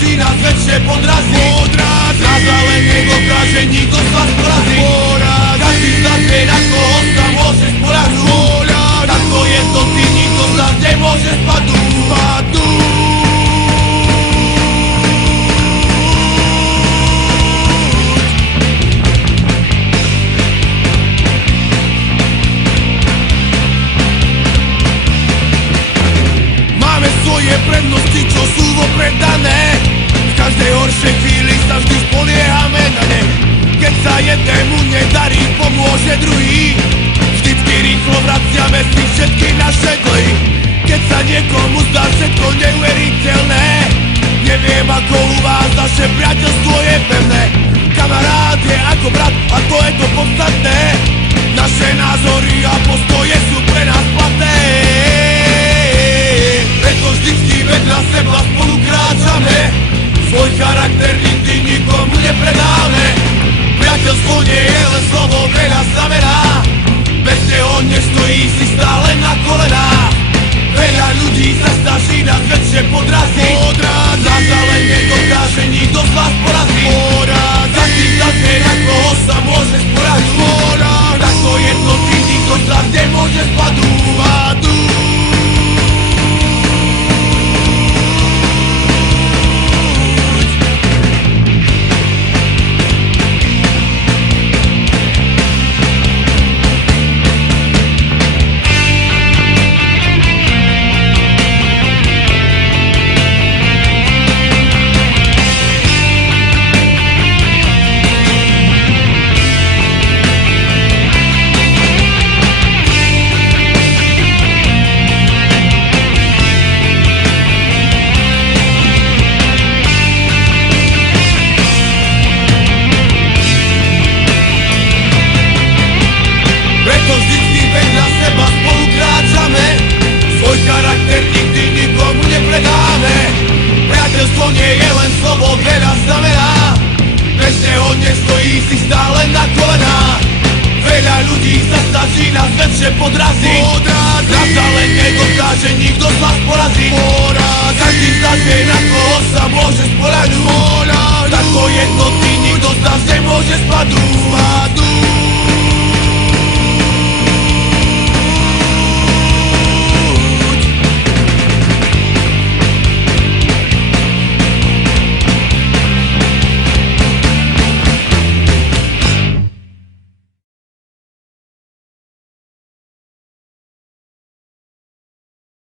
zastaží, nás väčšie podrazí. Na zelenej dokáže nikto z vás porazí. Každý z nás vie, na koho sa môže spoľahnúť. Takto jednotný nikto z nás nemôže spadnúť. Svoje prednosti, čo sú vopred dané. V každej horšej chvíli sa vždy spoliehame na ne. Keď sa jednému nedarí, pomôže druhý. Vždycky rýchlo vraciame si všetky naše dlhy. Keď sa niekomu zdá všetko neuveriteľné, neviem ako u vás, naše priateľstvo je pevné. Kamarád je ako brat a to je to podstatné. Naše názory a postoje sú pre nás platné. Preto vždycky vedľa seba spolu kráčame. Svoj charakter nikdy nikomu nepredáme. Priateľstvo nie je len slovo, veľa znamená. Bez neho nestojí si stále na kolenách. Veľa ľudí sa snaží nás väčšie podraziť. Nás ale nedokáže nikto z vás poraziť. Každý z nás vie, na koho sa môže spoľahnúť. Takto jednotný nikto z nás nemôže spadnúť. Priateľstvo nie je len slovo, veľa znamená. Bez neho nestojí si stále na kolenách. Veľa ľudí sa snaží nás väčšie podraziť. Nás ale nedokáže nikto z vás poraziť. Každý z nás vie, na koho sa môže